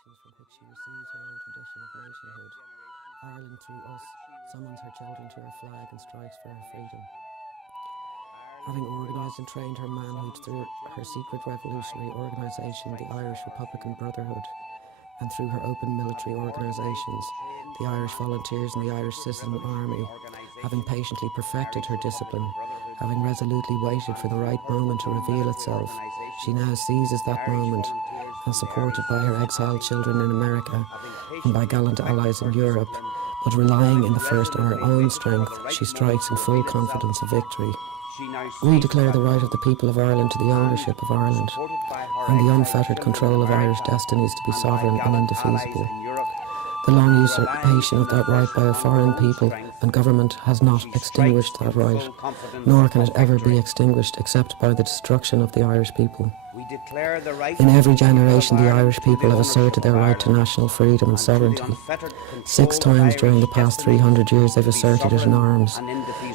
generations from which she receives her own tradition of nationhood, Ireland, through us, summons her children to her flag and strikes for her freedom. Having organised and trained her manhood through her secret revolutionary organisation, the Irish Republican Brotherhood, and through her open military organisations, the Irish Volunteers and the Irish Citizen Army, having patiently perfected her discipline, having resolutely waited for the right moment to reveal itself, she now seizes that moment, and supported by her exiled children in America and by gallant allies in Europe, but relying in the first on her own strength, she strikes in full confidence of victory. We declare the right of the people of Ireland to the ownership of Ireland, and the unfettered control of Irish destinies to be sovereign and indefeasible. The long usurpation of that right by a foreign people and government has not extinguished that right, nor can it ever be extinguished except by the destruction of the Irish people. In every generation, the Irish people have asserted their right to national freedom and sovereignty. 6 times during the past 300 years they've asserted it in arms.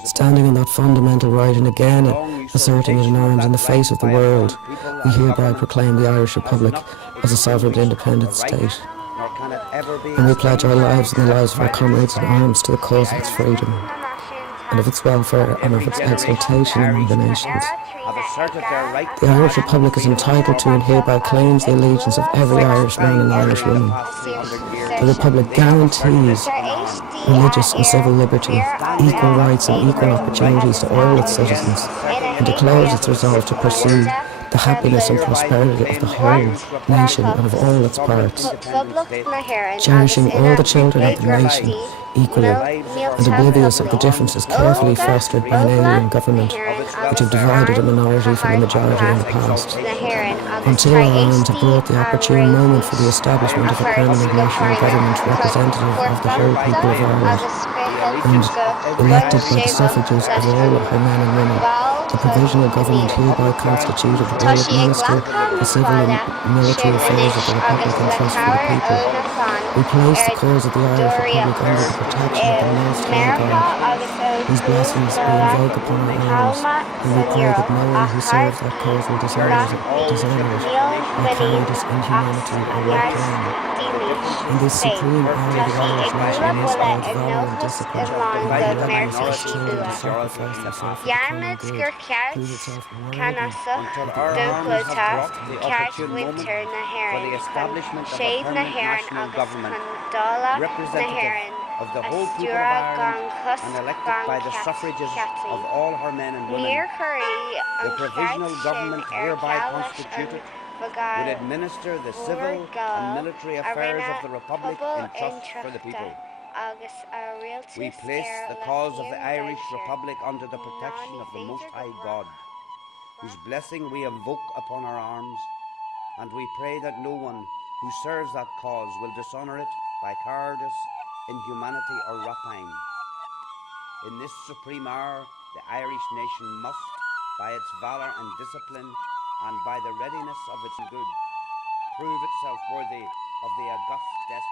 Standing on that fundamental right and again asserting it in arms in the face of the world, we hereby proclaim the Irish Republic as a sovereign independent state. And we pledge our lives and the lives of our comrades in arms to the cause of its freedom, and of its welfare and of its exaltation among the nations. The Irish Republic is entitled to and hereby claims the allegiance of every Irishman and Irishwoman. The Republic guarantees religious and civil liberty, equal rights and equal opportunities to all its citizens, and declares its resolve to pursue the happiness and prosperity of the whole nation and of all its parts, cherishing all the children of the nation equally, and oblivious of the differences carefully fostered by an alien government, which have divided a minority from the majority in the past, until our arms have brought the opportune moment for the establishment of a permanent national government representative of the whole people of Ireland, and elected by the suffrages of all her men and women. The provisional government hereby constituted will administer the civil and military affairs of the Republic and trust for the people. We place the cause of the Irish Republic under the protection of the Most High God, whose blessings we invoke upon our arms, and we pray that no one who serves that cause will dishonour it by cowardice, inhumanity, or rapine. In this supreme hour, the Irish nation must by its valour and discipline, and by the readiness of its children to sacrifice themselves for the common good, prove itself worthy until our arms have brought the opportune moment for the establishment of a permanent national government, representative of the whole people of Ireland and elected by the suffrages of all her men and women. The provisional government hereby constituted will administer the civil and military affairs of the Republic in trust for the people. We place the cause of the Irish Republic under the protection of the Most High God, whose blessing we invoke upon our arms, and we pray that no one who serves that cause will dishonour it by cowardice, inhumanity or rapine. In this supreme hour, the Irish nation must, by its valour and discipline, and by the readiness of its good, prove itself worthy of the august destiny